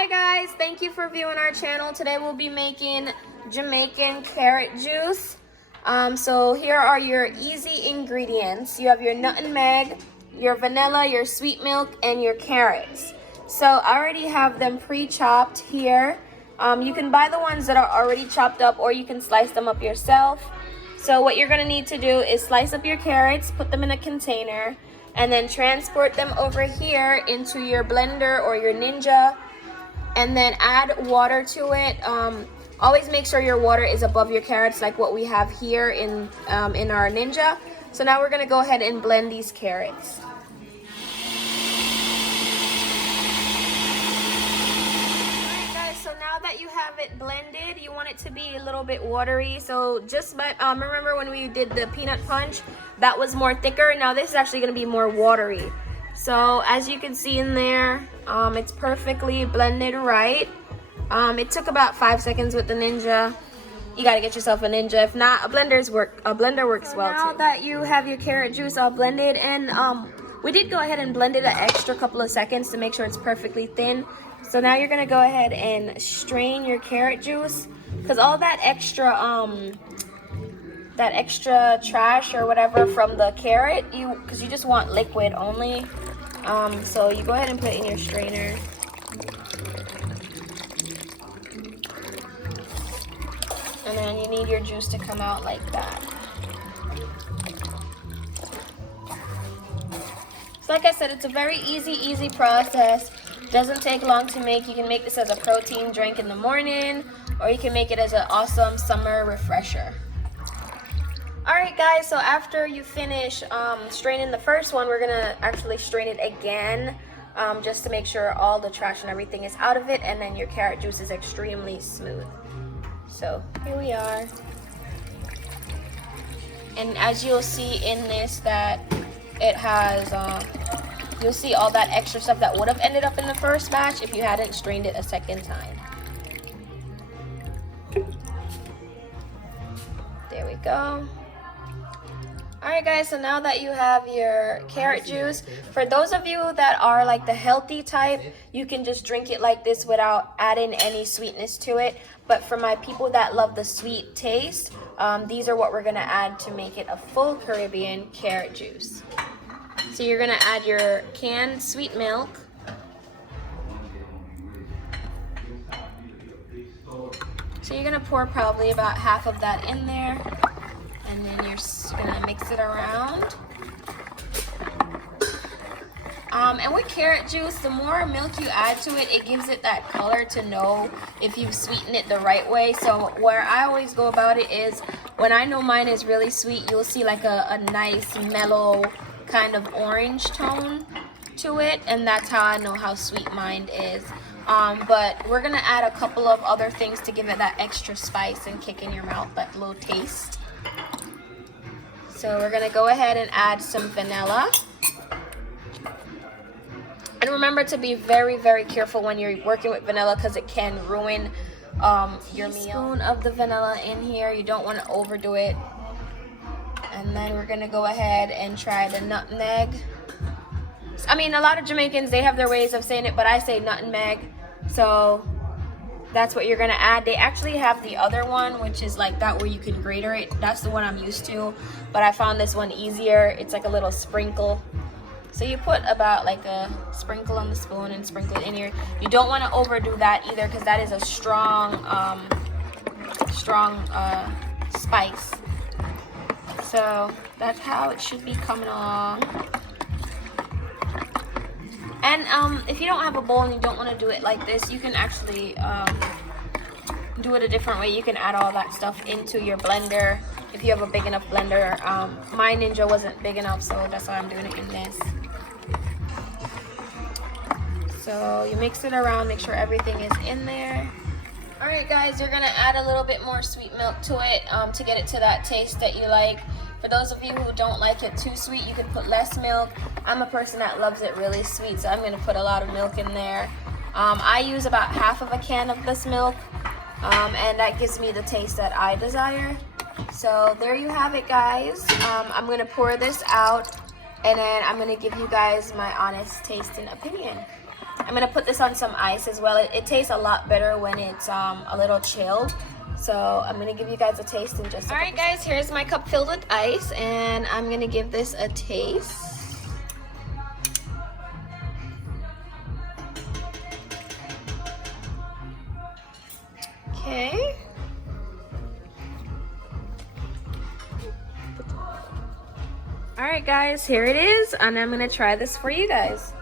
Hi guys, thank you for viewing our channel. Today we'll be making Jamaican carrot juice. So here are your easy ingredients. You have your nutmeg, your vanilla, your sweet milk, and your carrots. So I already have them pre-chopped here. You can buy the ones that are already chopped up, or you can slice them up yourself. So what you're gonna need to do is slice up your carrots, put them in a container, and then transport them over here into your blender or your Ninja, and then add water to it. Always make sure your water is above your carrots, like what we have here in our Ninja. So now we're gonna go ahead and blend these carrots. Alright guys, so now that you have it blended, you want it to be a little bit watery. So just remember when we did the peanut punch, that was more thicker. Now this is actually gonna be more watery. So as you can see in there, it's perfectly blended right. It took about 5 seconds with the Ninja. You gotta get yourself a Ninja. If not, a blender works well too. Now that you have your carrot juice all blended, and we did go ahead and blend it an extra couple of seconds to make sure it's perfectly thin. So now you're gonna go ahead and strain your carrot juice, because all that extra trash or whatever from the carrot, because you just want liquid only. So you go ahead and put it in your strainer. And then you need your juice to come out like that. So like I said, it's a very easy process. Doesn't take long to make. You can make this as a protein drink in the morning, or you can make it as an awesome summer refresher. Alright guys, so after you finish straining the first one, we're gonna actually strain it again, just to make sure all the trash and everything is out of it, and then your carrot juice is extremely smooth. So here we are. And as you'll see in this, that it has, you'll see all that extra stuff that would have ended up in the first batch if you hadn't strained it a second time. There we go. Alright guys, so now that you have your carrot juice, for those of you that are like the healthy type, you can just drink it like this without adding any sweetness to it. But for my people that love the sweet taste, these are what we're gonna add to make it a full Caribbean carrot juice. So you're gonna add your canned sweet milk. So you're gonna pour probably about half of that in there. And then you're gonna mix it around. And with carrot juice, the more milk you add to it, it gives it that color to know if you've sweetened it the right way. So where I always go about it is, when I know mine is really sweet, you'll see like a nice mellow kind of orange tone to it. And that's how I know how sweet mine is. But we're gonna add a couple of other things to give it that extra spice and kick in your mouth, that little taste. So we're gonna go ahead and add some vanilla. And remember to be very careful when you're working with vanilla, because it can ruin your meal. Spoon of the vanilla in here. You don't want to overdo it. And then we're gonna go ahead and try the nutmeg. I mean, a lot of Jamaicans, they have their ways of saying it, but I say nutmeg. So that's what you're gonna add. They actually have the other one, which is like that, where you can grater it. That's the one I'm used to, but I found this one easier. It's like a little sprinkle. So you put about like a sprinkle on the spoon and sprinkle it in here. You don't want to overdo that either, because that is a strong spice. So that's how it should be coming along. And if you don't have a bowl and you don't want to do it like this, you can actually do it a different way. You can add all that stuff into your blender if you have a big enough blender. My Ninja wasn't big enough, so that's why I'm doing it in this. So you mix it around, make sure everything is in there. Alright guys, you're going to add a little bit more sweet milk to it to get it to that taste that you like. For those of you who don't like it too sweet, you can put less milk. I'm a person that loves it really sweet, so I'm going to put a lot of milk in there. I use about half of a can of this milk, and that gives me the taste that I desire. So there you have it guys. I'm going to pour this out, and then I'm going to give you guys my honest taste and opinion. I'm gonna put this on some ice as well. It tastes a lot better when it's a little chilled. So I'm gonna give you guys a taste in just a Alright guys, here's my cup filled with ice, and I'm gonna give this a taste. Okay. Alright guys, here it is, and I'm gonna try this for you guys.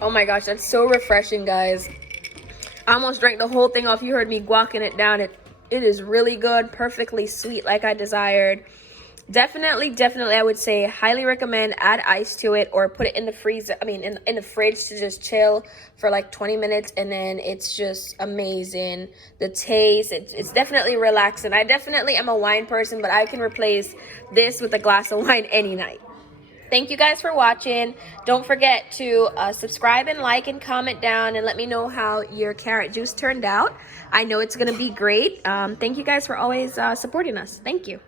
Oh my gosh, that's so refreshing, guys. I almost drank the whole thing off. You heard me guacking it down. It is really good, perfectly sweet like I desired. Definitely, I would say highly recommend add ice to it or put it in the freezer. I mean, in the fridge to just chill for like 20 minutes, and then it's just amazing. The taste, it's definitely relaxing. I definitely am a wine person, but I can replace this with a glass of wine any night. Thank you guys for watching. Don't forget to subscribe and like and comment down and let me know how your carrot juice turned out. I know it's gonna be great. Thank you guys for always supporting us. Thank you.